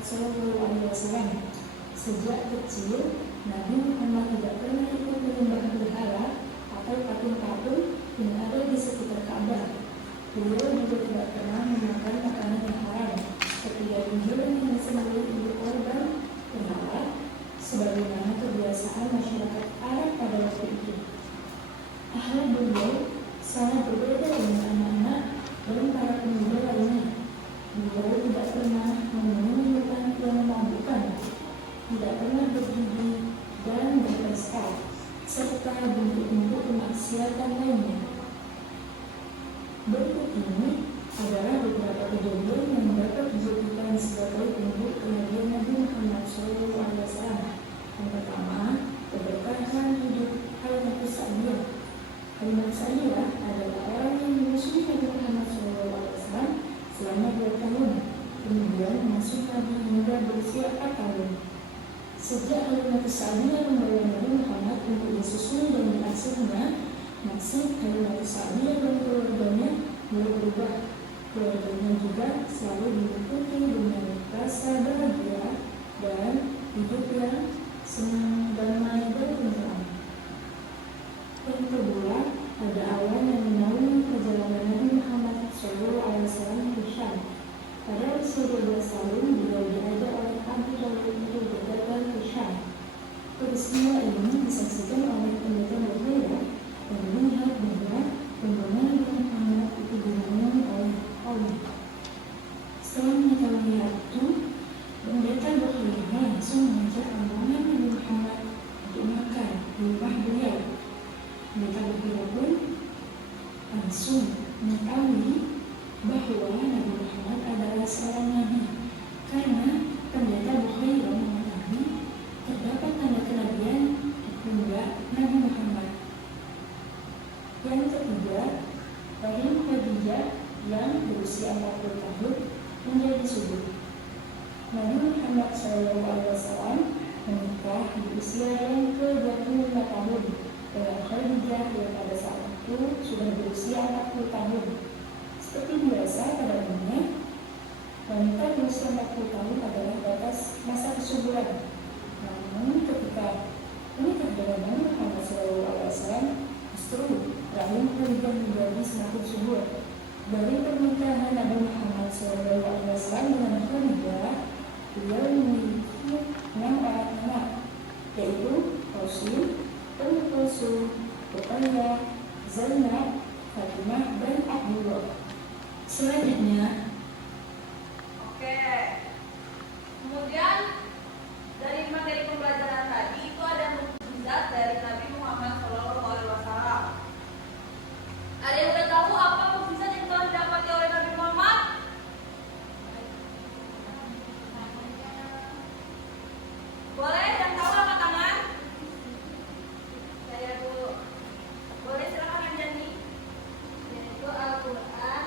Muhammad SAW. Sejak kecil, Nabi Muhammad tidak pernah ikut menyembah berhala atau patung-patung yang ada di sekitar Ka'bah. Beliau juga tidak pernah memakan makanan yang haram, ketika kunjungan yang disembelih untuk korban berhala, sebagaimana kebiasaan masyarakat Arab pada waktu itu. Akhlak beliau sangat berbeda dengan anak-anak dan para pemuda lainnya. Beliau tidak pernah meminum minuman yang memabukkan, tidak pernah berjudi dan berpesta, serta bentuk-bentuk kemaksiatan lainnya. Berikut ini adalah beberapa kejadian yang dapat dijadikan sebagai bentuk kehadiran Nabi Muhammad SAW. Yang pertama, keberkahan hidup Halimah Sa'diyah. Halimah Sa'diyah adalah orang yang menyusui Nabi Muhammad SAW selama 2 tahun, kemudian masuk Nabi hingga berusia 4 tahun. Sejak Halimah Sa'diyah membawa Nabi Muhammad untuk disusui dan diasuhnya, nasib Halimah Sa'diyah dan keluarganya mulai berubah. Keluarganya juga selalu diliputi dengan rasa bahagia dan hidup yang senang, damai, dan tentram. Yang kedua, ada awan yang menaungi perjalanan Nabi Muhammad SAW ke Syam. Pada usia 12 tahun, beliau diajak oleh Abu Talib untuk berdagang ke Syam. Peristiwa ini disaksikan oleh pendeta Muhammad yang melihat bahwa rombongan Nabi Muhammad itu dibangun oleh Allah. Setelah mengetahui hal itu, pendeta Muhammad langsung mengajak rombongan Nabi Muhammad untuk makan di rumah beliau. Pendeta Muhammad pun langsung mengetahui bahwa Nabi Muhammad adalah seorang nabi, karena pendeta Muhammad mengetahui terdapat tanda kenabian di pundak Nabi Muhammad. Yang ketiga, Rahim Khadijah yang berusia 40 tahun menjadi subur. Nabi Muhammad SAW menikah di usia yang ke-25 tahun dengan Khadijah yang pada saat itu sudah berusia 40 tahun. Seperti biasa pada umumnya, wanita berusia 40 tahun adalah batas masa kesuburan. Namun ketika menikah dengan Nabi Muhammad SAW, justru rahim Khadijah menjadi semakin subur. Dari pernikahan Nabi Muhammad SAW dengan Khadijah, beliau memiliki 6 orang anak, yaitu Qasim, Ummu Kulsum, Ruqayyah, Zainab, Fatimah, dan Abdullah. Selanjutnya, kemudian dari materi pembelajaran tadi itu ada mukjizat dari Nabi Muhammad SAW. Ada yang udah tahu apa mukjizat yang telah didapati oleh Nabi Muhammad? Boleh yang tahu angkat tangan? Saya dulu. Boleh silakan Anjani. Yaitu Al-Quran,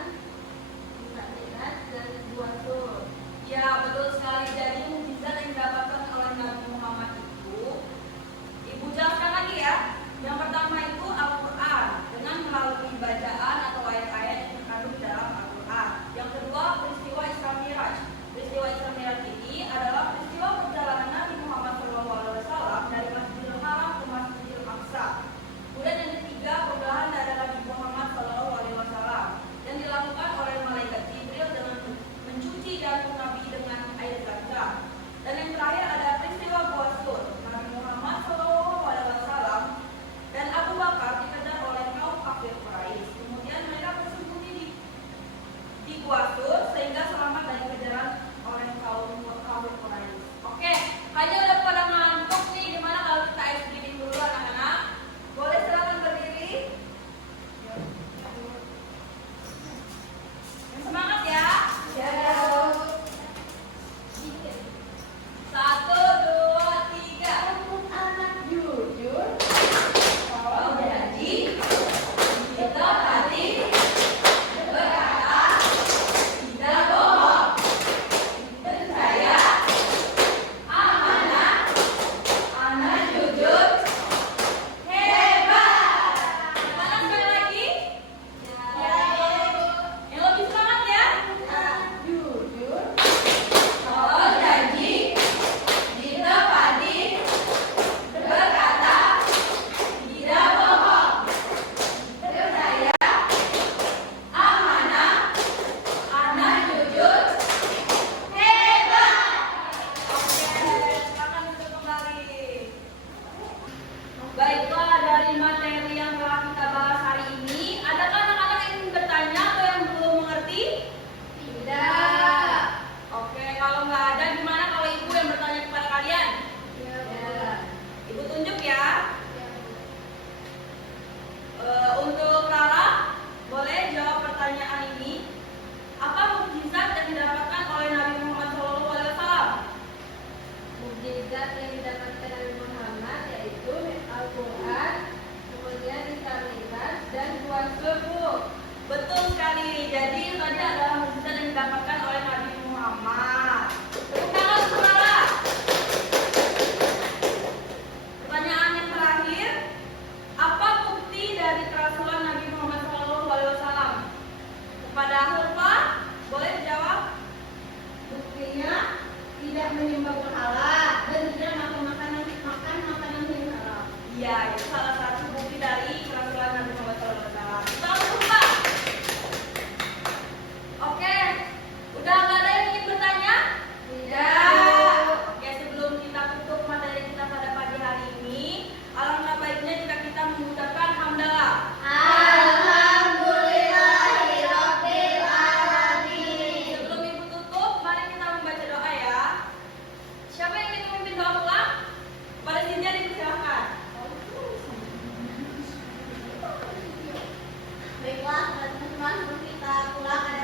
teman-teman sebelum kita pulang ada